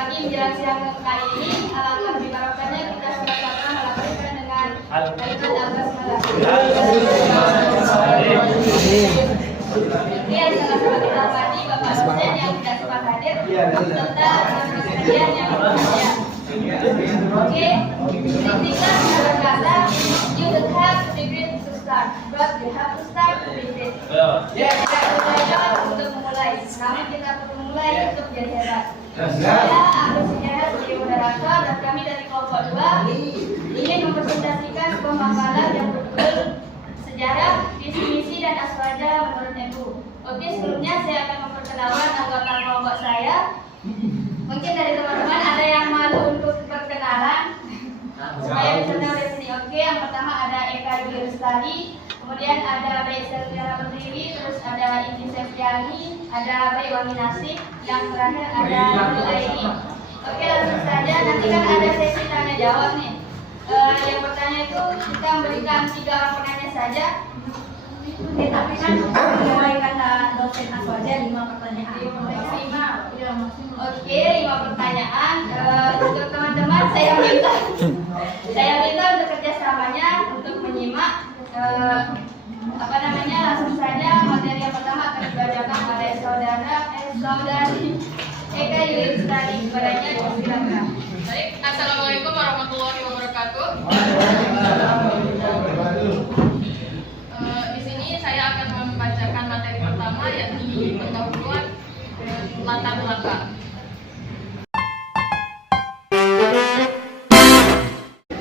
pagi menjelang siang kali ini, alangkah lebih barokahnya kita sama-sama melakukan dengan kalimat Kemudian sama-sama kita hormati Bapak dosen yang tidak sempat hadir serta sekalian yang bersedia. Oke, intikan dalam kata you don't have to be great to start, but you have to start to be great. Kita belajar untuk memulai, namun kita perlu memulai untuk menjadi hebat. Saya Agus Sejarah sebagai moderator dan kami dari kelompok 2 ingin mempresentasikan sebuah makalah yang berjudul Sejarah, Visi Misi dan Aswaja menurut NU. Oke, sebelumnya saya akan memperkenalkan anggota kelompok saya. Mungkin dari teman-teman ada yang malu untuk perkenalan supaya bisa tahu dari sini. Oke, yang pertama ada Eka Dwi Lestari, kemudian ada Baik Selviana Pertiwi, terus ada Indi Septiani, ada Baik Wangi Nasib, yang terakhir ada Nurul Aini. Oke, langsung saja, nanti kan ada sesi tanya jawab nih. Yang bertanya itu kita memberikan 3 orang penanya saja. Tapi kan mulai kata dosen Aswaja 5 pertanyaan. 5. Oke, 5 pertanyaan. Untuk teman-teman saya minta untuk kerjasamanya untuk menyimak. Langsung saja materi yang pertama akan dibacakan oleh saudari Eka Dwi Lestari. Kepadanya silakan. Baik, assalamualaikum warahmatullahi wabarakatuh. Di sini saya akan membacakan materi pertama yakni pendahuluan latar belakang.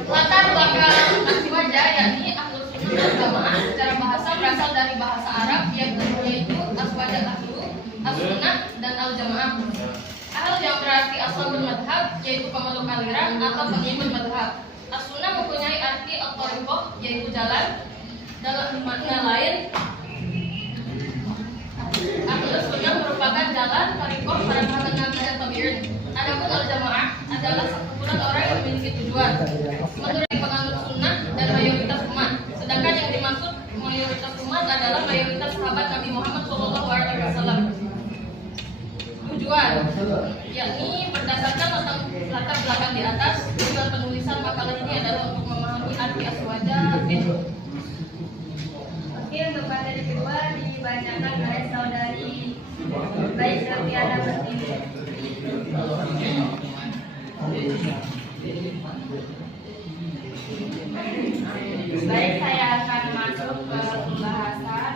Latar belakang Aswaja yakni Ahlus Sunnah wal Jamaah secara bahasa berasal dari bahasa Arab yaitu Aswaja Ahlu, As-Sunnah dan Al-Jamaah. Ahl yang berarti asal bermadhab yaitu pemeluk aliran atau pengikut madhab. As-Sunnah mempunyai arti al-thariqah yaitu jalan. Dalam makna lain, Ahlus Sunnah merupakan jalan thariqah para sahabat Nabi dan tabi'in. Adapun al-Jamaah adalah sekumpulan orang yang memiliki tujuan menurut penganut sunnah dan mayoritas umat. Sedangkan yang dimaksud mayoritas umat adalah mayoritas sahabat Nabi Muhammad SAW. Tujuan yakni berdasarkan latar belakang di atas, tujuan penulisan makalah ini adalah untuk memahami arti Aswaja. Oke, untuk materi kedua dibacakan oleh saudari Baik Selviana Pertiwi. Baik, saya akan masuk ke pembahasan.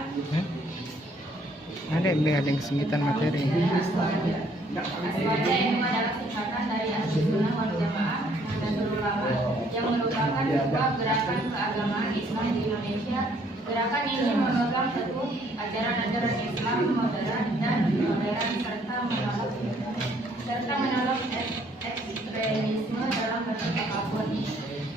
Ada yang kesulitan materi. Aswaja itu adalah singkatan dari Ahlus Sunnah wal Jamaah Nahdlatul Ulama yang merupakan sebuah gerakan keagamaan Islam di Indonesia. Gerakan ini memegang teguh ajaran-ajaran Islam modern dan toleran serta menolak ekstremisme dalam bentuk apapun.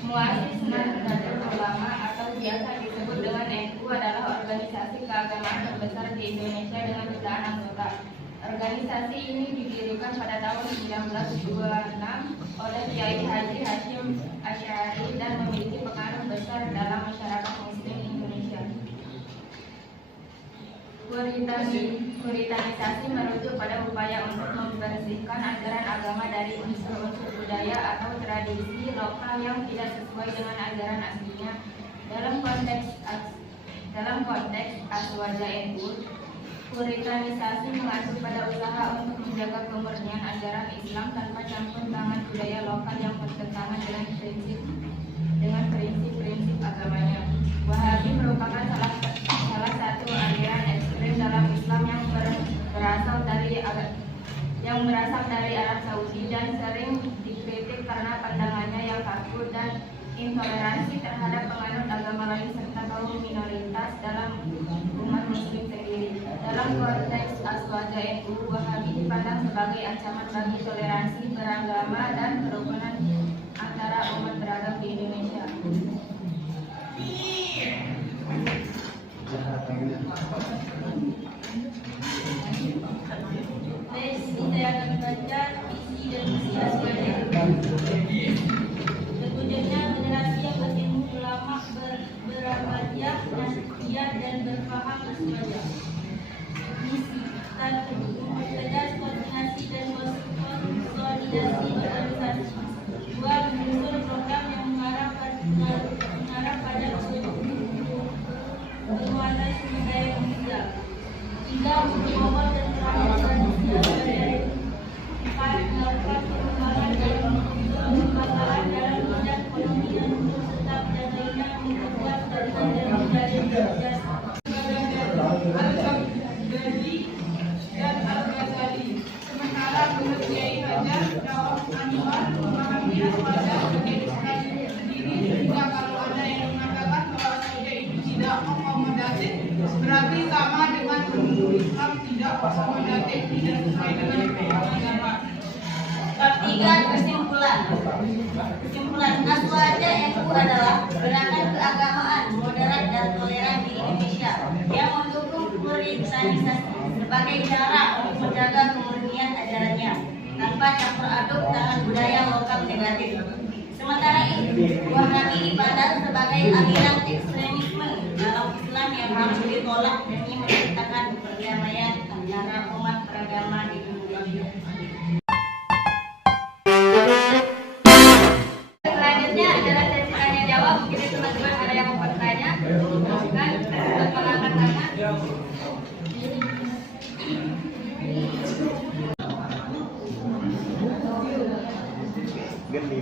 Muassis Nahdlatul Ulama atau biasa disebut dengan NU adalah organisasi keagamaan terbesar di Indonesia dengan jutaan anggota. Organisasi ini didirikan pada tahun 1926 oleh Kiai Haji Hashim Asy'ari dan memiliki pengaruh besar dalam masyarakat Muslim Indonesia. Puritanisasi merujuk pada upaya untuk membersihkan ajaran agama dari unsur-unsur budaya atau tradisi lokal yang tidak sesuai dengan ajaran aslinya. Dalam konteks Aswaja NU, puritanisasi mengacu pada usaha untuk menjaga kemurnian ajaran Islam tanpa campur tangan budaya lokal yang bertentangan dengan prinsip-prinsip agamanya. Wahabi merupakan salah satu aliran ekstrem dalam Islam yang berasal dari Arab Saudi dan sering dikritik karena pandangannya yang kaku dan intoleransi terhadap penganut agama lain serta kaum minoritas dalam umat muslim sendiri. Dalam konteks Aswaja NU, Wahabi dipandang sebagai ancaman bagi toleransi beragama dan kerukunan antara umat beragam di Indonesia. Saya akan membaca visi dan misi Aswaja. Terwujudnya generasi yang berilmu, ulama, berabadiah, nasihat dan berfaham Aswaja. Misi mempertegas koordinasi dan konsolidasi organisasi organisasi. 2. Menyusun program yang mengarah pada penguatan sumber daya manusia. 3. Memperkuat dan merawat tradisi budaya. 4. Melakukan pengembangan dalam bidang ekonomi dan hukum tetap dan lainnya memperkuat jaringan dan budaya kerjasama. Sementara menurut Kiai Hajar, Rawat Anwar memahami aswaja sebagai destinasi sendiri, sehingga kalau ada yang mengatakan bahwa aswaja itu tidak akomodatif, berarti sama dengan penduduk Islam tidak akomodatif, tidak sesuai dengan agama. Bab 3. Kesimpulan. Aswaja NU adalah gerakan keagamaan moderat dan toleran di Indonesia yang mendukung pluralisasi sebagai cara untuk menjaga kemurnian ajarannya tanpa campur aduk dengan budaya lokal negatif. Sementara itu, Wahabi dipandang sebagai aliran ekstremisme dalam Islam yang harus ditolak demi menciptakan perdamaian antara umat beragama di Indonesia. Selanjutnya adalah sesi tanya jawab. Mungkin teman-teman ada yang mau bertanya, silakan untuk mengangkat tangan.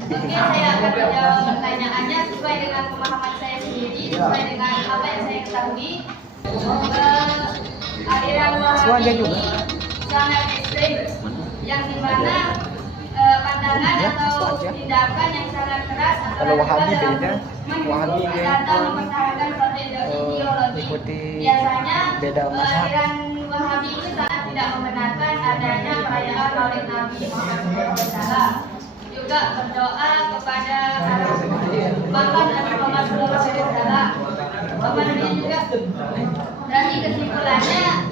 Oke, saya akan menjawab pertanyaannya sesuai dengan pemahaman saya sendiri, sesuai dengan apa yang saya ketahui. Aliran Wahabi ini sangat ekstrem, yang dimana pandangan atau tindakan yang sangat keras Kalau Wahabi beda, Wahabi atau mempertahankan suatu ideologi. ikuti Biasanya beda mazhab. aliran Wahabi itu sangat tidak membenarkan adanya perayaan Maulid Nabi Muhammad SAW. Juga berdoa kepada bahkan Nabi Muhammad SAW. Kemudian juga berarti kesimpulannya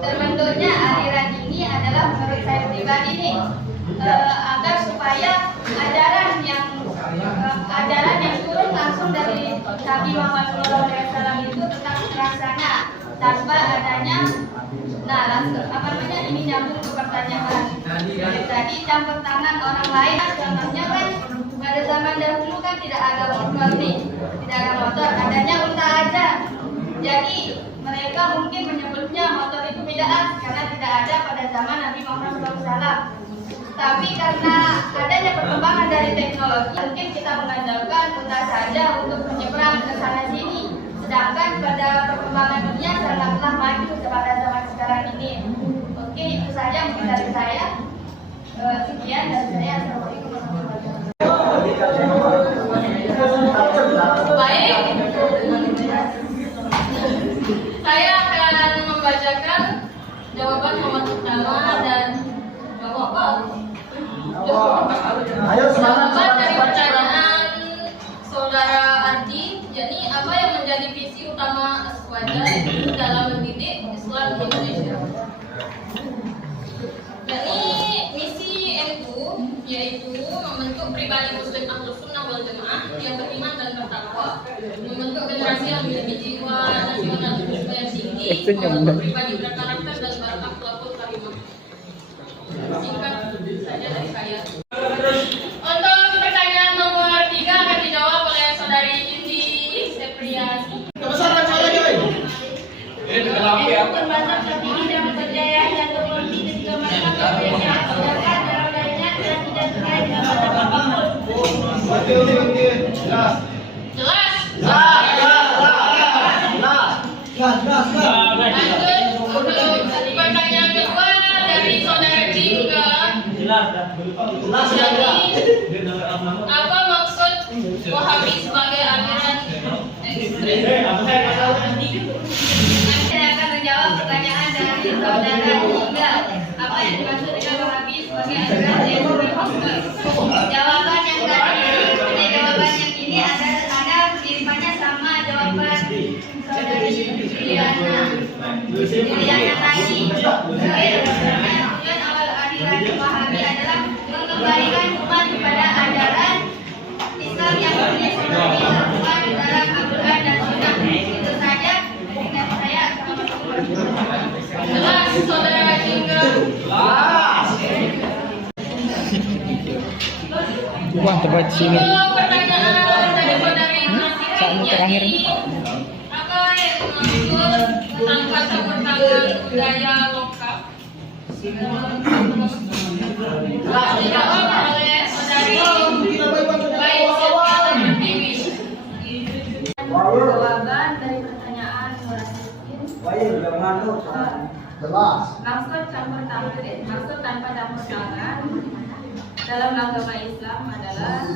terbentuknya aliran ini adalah menurut saya pribadi nih agar supaya ajaran yang turun langsung dari Nabi Muhammad SAW itu tetap terlaksana tanpa adanya ini nyambung ke pertanyaan tadi campur tangan orang lain. Contohnya kan pada zaman dahulu kan tidak ada motor nih, tidak ada motor, adanya unta aja. Jadi mereka mungkin menyebutnya motor itu bid'ah karena tidak ada pada zaman Nabi Muhammad SAW. Tapi karena adanya perkembangan dari teknologi, mungkin kita mengandalkan unta saja untuk menyeberang ke sana sini. Sedangkan pada perkembangan dunia sangatlah maju pada zaman sekarang ini. Oke, itu saja mungkin dari saya. Sekian dari saya. Assalamualaikum warahmatullahi wabarakatuh. Baik, saya akan membacakan jawaban nomor pertama dan jawaban dari pertanyaan saudara Ardi, yakni apa yang menjadi visi utama Aswaja dalam mendidik Islam di Indonesia. Yakni misi NU yaitu membentuk pribadi Muslim Ahlus Sunnah wal Jamaah yang beriman dan bertakwa, membentuk generasi yang memiliki jiwa nasionalisme yang tinggi, membentuk pribadi berkarakter dan berakhlakul karimah. Singkat saja dari saya. Untuk pertanyaan nomor 3 akan dijawab oleh saudari Indi Sepriani. Bermazhab Syafi'i dan berpercaya dan berpolitik ketiga mazhab berbeda. Sedangkan dalam darinya tidak terkait dengan mazhab apapun. Jelas? Lanjut untuk pertanyaan kedua dari saudara Jingga. Apa maksud Wahabi sebagai aliran ekstrem? Saya akan menjawab pertanyaan dari saudara Jingga. Apa yang dimaksud dengan Wahabi sebagai aliran ekstrem? Jawaban yang ini ada kirimannya sama jawaban saudari Juliana tadi. Tujuan awal aliran Wahabi adalah mengembalikan umat kepada ajaran Islam yang murni seperti tertuang dalam Al-Quran dan Sunnah. Itu saja dari saya. Assalamualaikum warahmatullahi wabarakatuh. Jelas, saudara Jingga. Wah, terbaik sini. Kalau pertanyaan dari saudari Saat ini terakhir. apa yang dimaksud tanpa campur tangan budaya lokal? Dijawab oleh saudari Baik Sylvia Pertiwi. Jawaban dari pertanyaan Nurasikin. Maksud tanpa campur tangan dalam agama Islam adalah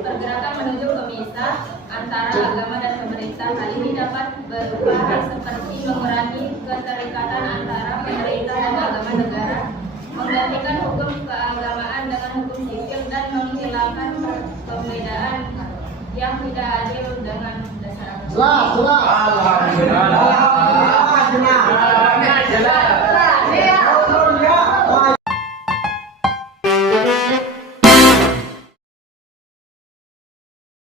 pergerakan menuju pemisah antara agama dan pemerintah. Hal ini dapat berupa seperti mengurangi keterikatan antara pemerintah dan agama negara, menggantikan hukum keagamaan dengan hukum sipil, dan menghilangkan perbedaan yang tidak adil dengan dasar agama. Alhamdulillah.